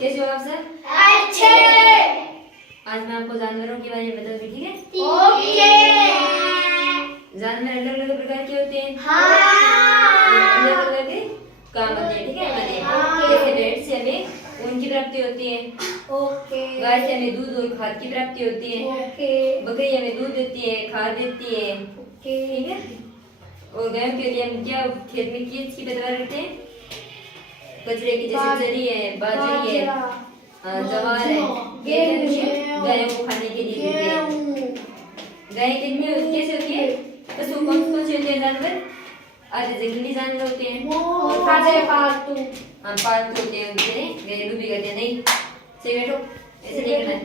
कैसे हो आप सब? अच्छे। आज मैं आपको जानवरों के बारे में बताऊंगी, ठीक है? ओके। जानवर अलग अलग प्रकार के होते हैं। हाँ। अलग अलग काम आते हैं, ठीक है? हमारे जैसे भेड़ से हमें ऊन की प्राप्ति होती है। ओके। गाय से हमें दूध और खाद की प्राप्ति होती है। ओके। बकरी हमें दूध देती है, खाद देती है, ठीक है? और गायों के लिए हम क्या खेत में किस की पैदावार करते हैं? कचरे की, जैसे चरी है, बाजरी है, जवार है, गायों को खाने के लिए देते हैं। गाय कितनी कैसे होती है? पशु कौन कौन से होते हैं जानवर? आधे जंगली जानवर होते हैं और आधे पालतू। हम पालतू होते हैं, उनके लिए घरेलू भी कहते हैं। नहीं सही बैठो, ऐसे नहीं करना है।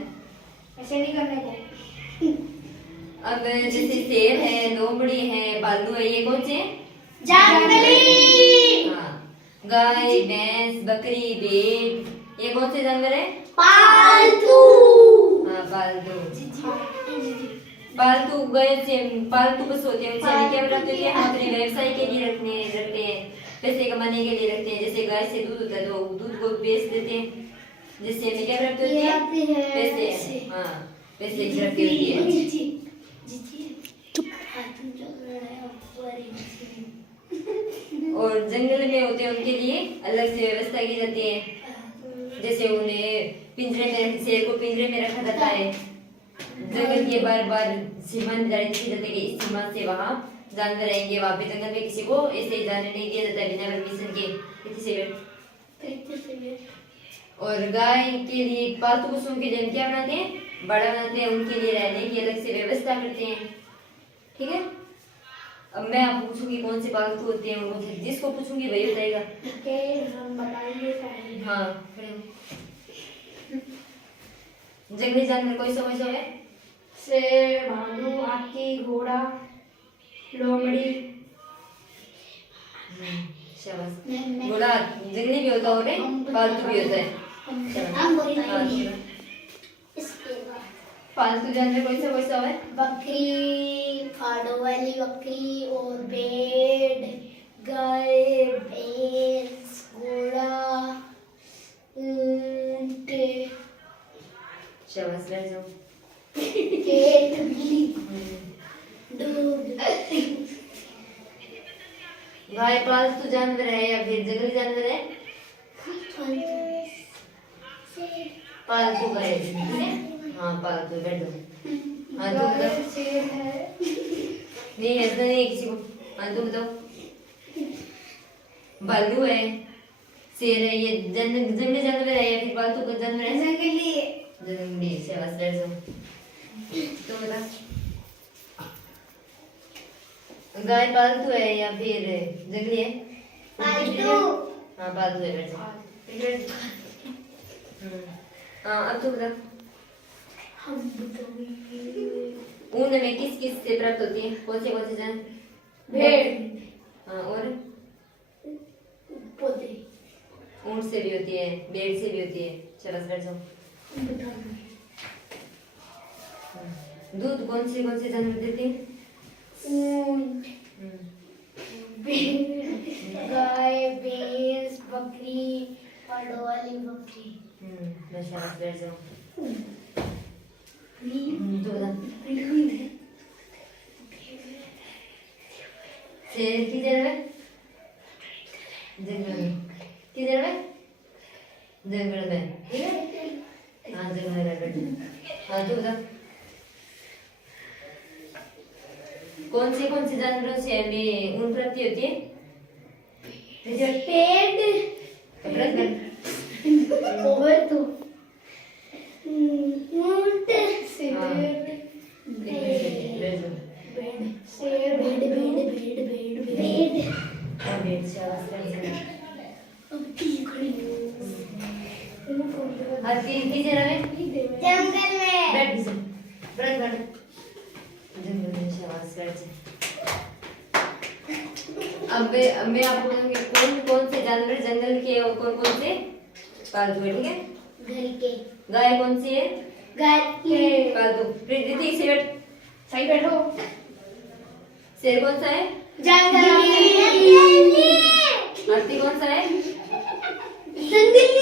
ऐसे नहीं करने को। अब जैसे शेर है, लोमड़ी है, भालू है, ये कौन से हैं? जंगली। हाँ। गाय, भैंस, बकरी, भेड़, ये कौन से जानवर है? पालतू। हाँ, पालतू। पालतू गाय से पालतू पशु होते हैं, उनसे हमें क्या प्राप्त होती है? हम अपने व्यवसाय के लिए रखते हैं, पैसे कमाने के लिए रखते हैं। जैसे गाय से दूध होता है तो दूध को बेच देते हैं, जिससे हमें क्या प्राप्त होती है? पैसे। हाँ, पैसे की प्राप्ति होती है। और जंगल में होते हैं उनके लिए अलग से व्यवस्था की जाती है। जैसे उन्हें पिंजरे में, शेर को पिंजरे में रखा जाता है। जंगल के बार बार सीमा निर्धारित की जाती है कि इस सीमा से वहाँ जानवर रहेंगे। वहाँ पे जंगल में किसी को ऐसे ही जाने नहीं दिया जाता है बिना परमिशन के। किसी से और गाय के लिए, पालतू पशुओं के लिए हम क्या बनाते हैं? बड़ा बनाते हैं, उनके लिए रहने की अलग से व्यवस्था करते हैं, ठीक है? अब मैं आपको पूछूंगी कौन से पालतू होते हैं, वो जिसको पूछूंगी वही बताएगा। ओके, हम बताएंगे पहले। हाँ, खड़े हो। जंगली जानवर कोई समझ है? शेर, भालू, हाथी, घोड़ा, लोमड़ी। शाबाश। घोड़ा जंगली भी होता है और पालतू भी होता है। पालतू जानवर कौन सा है? बकरी, फाड़ों वाली बकरी और भेड़, गाय, भैंस, घोड़ा, ऊंट, शाबाश, बैठ जाओ। दूध। गाय पालतू जानवर है या फिर जंगली जानवर है? पालतू गाय है, ठीक है? हाँ, पालतू, बैठ जाओ। हाँ, तुम बताओ। नहीं, ऐसा नहीं है किसी को। हाँ, तुम बताओ। भालू है, शेर है, ये जंगली जानवर है या फिर पालतू का जानवर है? जंगली। शाबाश, बैठ जाओ। तुम बता। गाय पालतू है या फिर जंगली है? पालतू। हाँ, पालतू है, बैठ जाओ। हाँ, अब तू बता। ऊन में किस किस से प्राप्त होती है? कौन से जान? भेड़। हाँ, और पौधे। ऊंट से भी होती है, भेड़ से भी होती है। चलो, बैठ जाओ। दूध कौन से जानवर देते हैं? ऊंट, गाय, भैंस, बकरी, फाड़ों वाली बकरी। शाबाश, बैठ जाओ। तो बता। शेर किधर है? जंगल में। किधर है? जंगल में, ठीक है? हाँ, जंगल में बैठ जाओ। हाँ, तो बता। कौन से जानवरों से हमें ऊन प्राप्ति होती है? और तो ऊंट, शेर, शेर, भेड़। हाथी किधर है? जंगल में। बैठ जंगल में। शाबाश, बैठ जा। अब मैं आपको बताऊंगी कौन से जानवर जंगल के और कौन से पालतू है, ठीक है? घर के। गाय कौन सी है? गाय के। पालतू। प्रीति से बैठ, सही बैठो। शेर कौन सा है? जंगली। हाथी कौन सा है? जंगली।